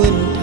quên